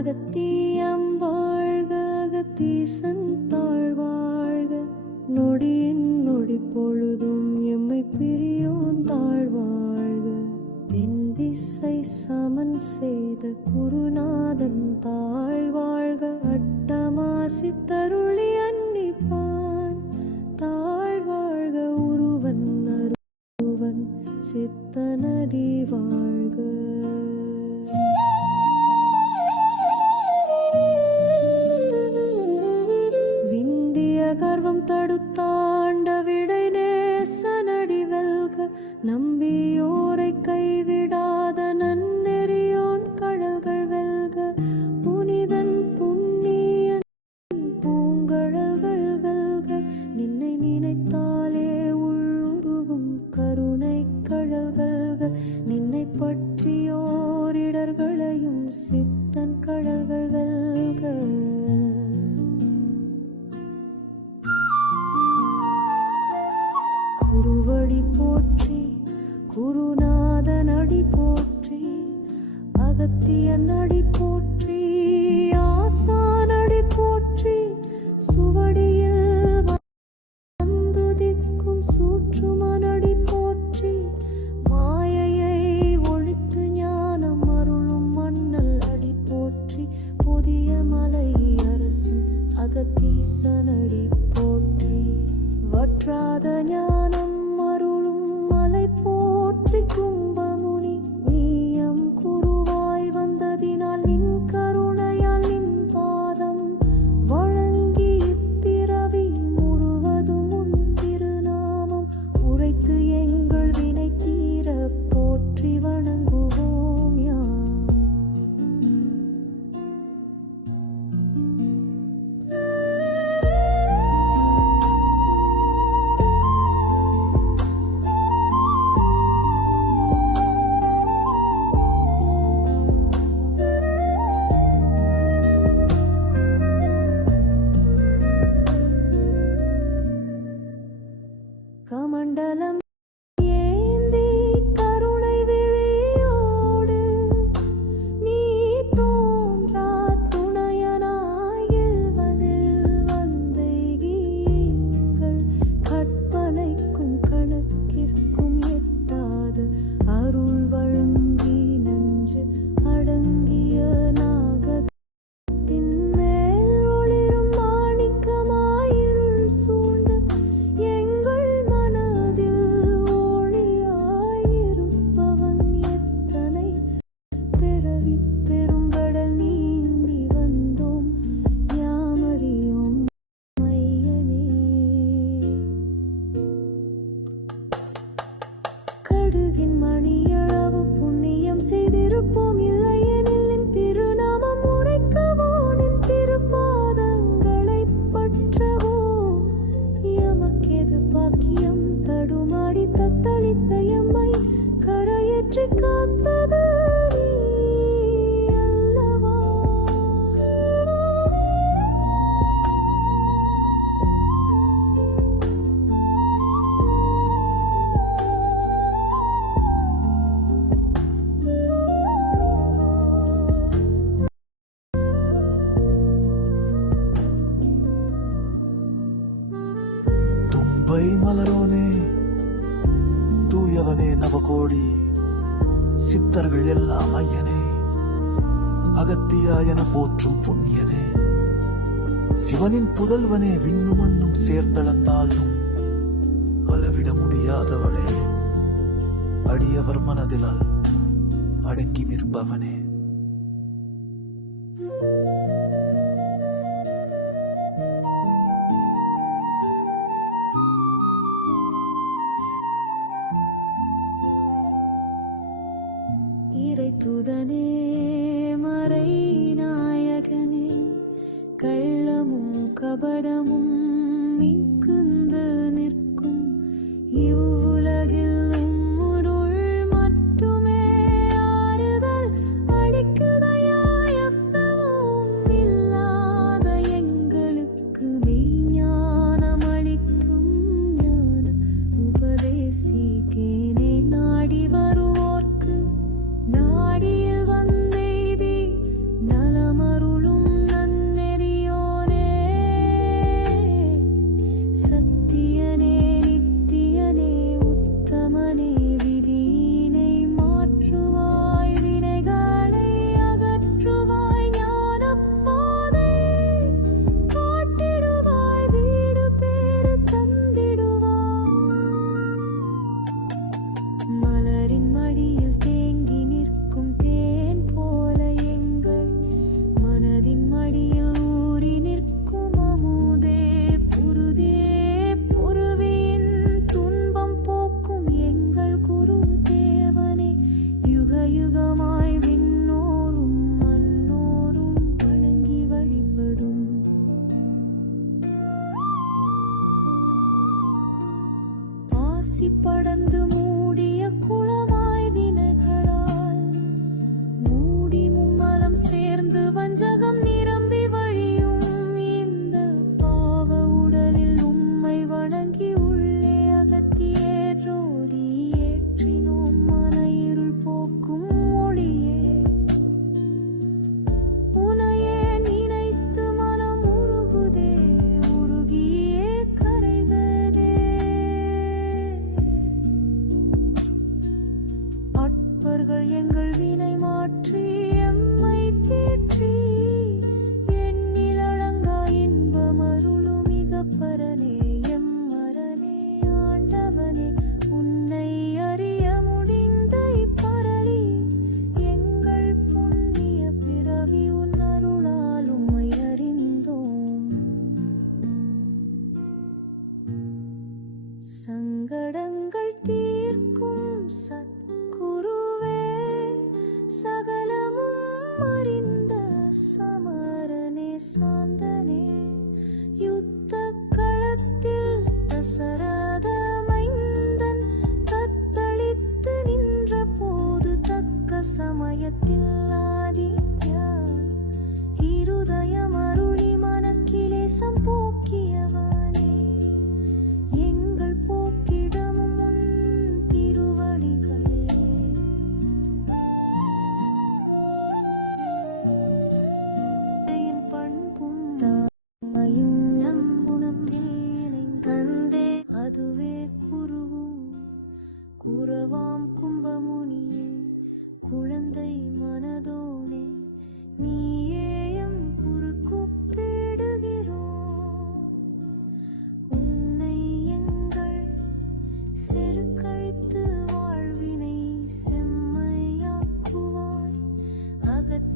அகத்தியம் வாழ்க அகத்தீசன் தாழ் வாழ்க நொடியின் நொடி பொழுதும் எம்மை பிரியோன் தாழ் வாழ்க தென் திசை சமன் செய்த குருநாதன் தாழ் வாழ்க அட்டமாசி தருளி அன்னிப்பான் சித்தனடி வாழ்க. எல்லாம் ஐயனே அகத்தியாயன போற்றும் புண்ணியனே. சிவனின் புதல்வனே விண்ணு மண்ணும் சேர்த்தளந்தாலும் அளவிட முடியாதவளே. அடியவர் மனதிலால் அடங்கி நிற்பவனே. இறைத்துதனே மறை நாயகனே கள்ளமும் கபடமும்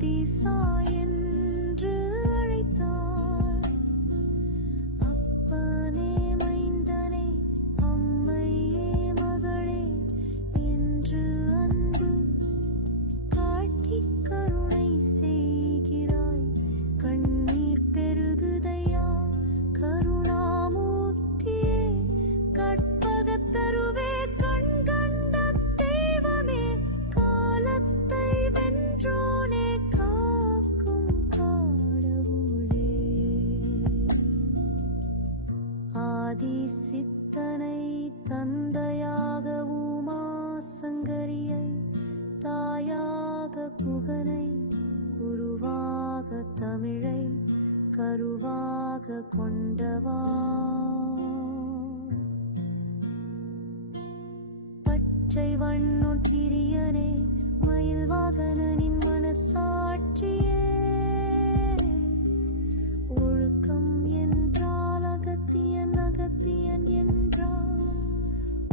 அகத்தீசா பச்சை வண்ணொற்றிரியனே மயில் வாகனின் மனசாட்சியே. ஒழுக்கம் என்றால் அகத்தியன் அகத்தியன் என்றால்.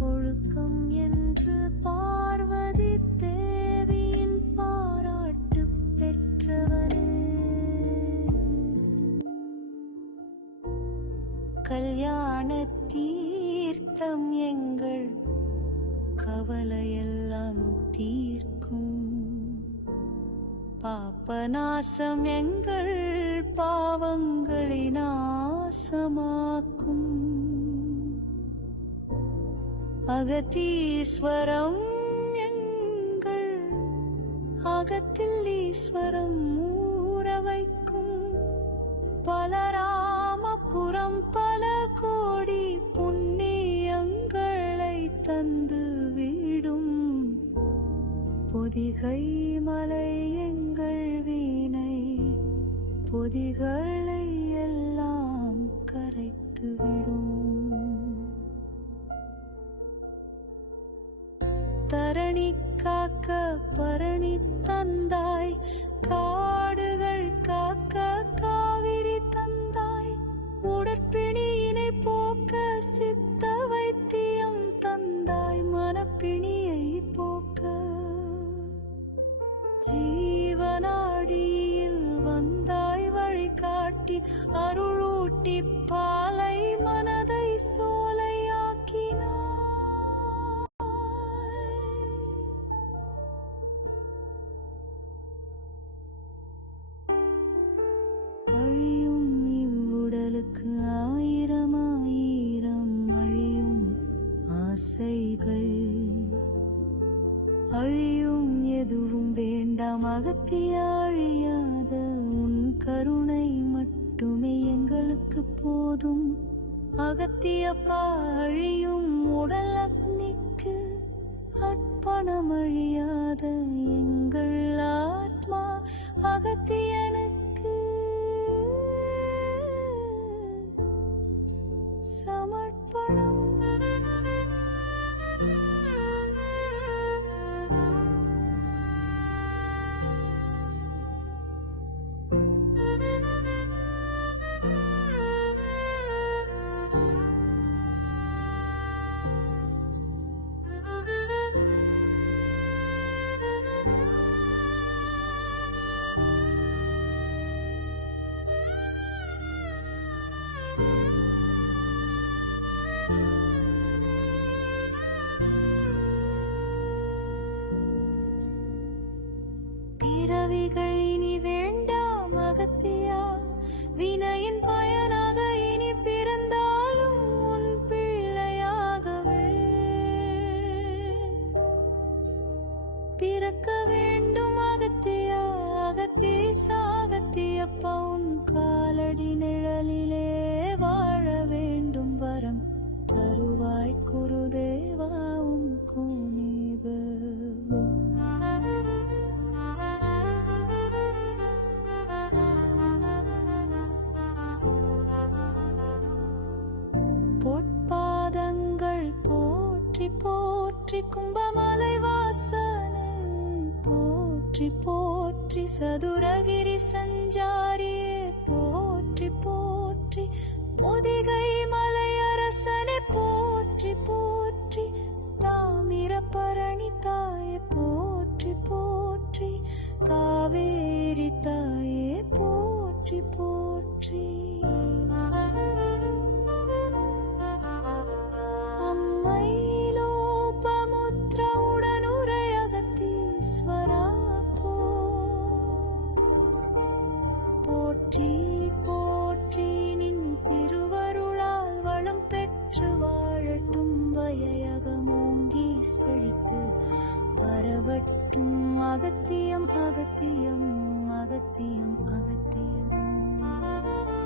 ஒழுக்கம் என்று பார்வதி தேவியின் பாராட்டு பெற்றவனே. கல்யாண தீர்த்தம் எங்கள் கவலையெல்லாம் தீர்க்கும். பாப்பநாசம் எங்கள் பாவங்களை நாசமாக்கும். அகத்தீஸ்வரம் எங்கள் அகத்தில் ஈஸ்வரம் ஊற வைக்கும். பலராமபுரம் பல கோடி புண்ணிய தந்து விடும். பொதிகை மலை எங்கள் வீணை. பொதிகளை எல்லாம் கரைத்து விடும். தரணி காக்க பரணி தந்தாய். apart. அது போதும். அகத்திய அழியும் உடல் அக்னிக்கு அர்ப்பணம் எங்கள் ஆத்மா அகத்தியனுக்கு சாகத்தியப்பா உன் காலடி நிழலிலே வாழ வேண்டும். வரம் தருவாய் குருதேவா உன் குனிவு பொற்பாதங்கள் போற்றி போற்றி கும்பமலை வாசனே போற்றி போற்றி சதுரகிரி சஞ்சாரியே போற்றி போற்றி பொதிகை மலையரசனை. போற்றி போற்றி தாமிர பரணி தாயை. போற்றி போற்றி காவே போற்றி போற்றி நின் திருவருளால் வளம் பெற்று வாழட்டும் வயகமோங்கி செழித்து பரவட்டும் அகத்தியம் அகத்தியம் அகத்தியம் அகத்தியம்.